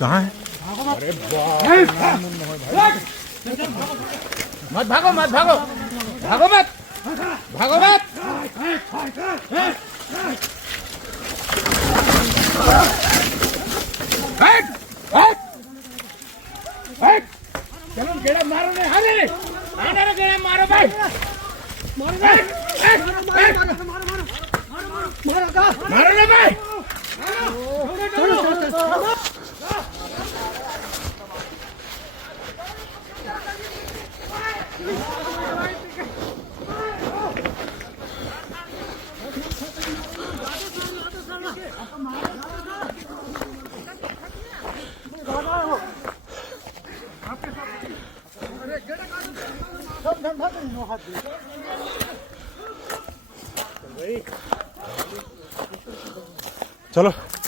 कहाँ है? मत भागो मत भागो भागो मत भागो मत चलो गेड़ा मारो ने हरे आने रे गेड़ा मारो भाई मारो भाई मारो ने भाई चलो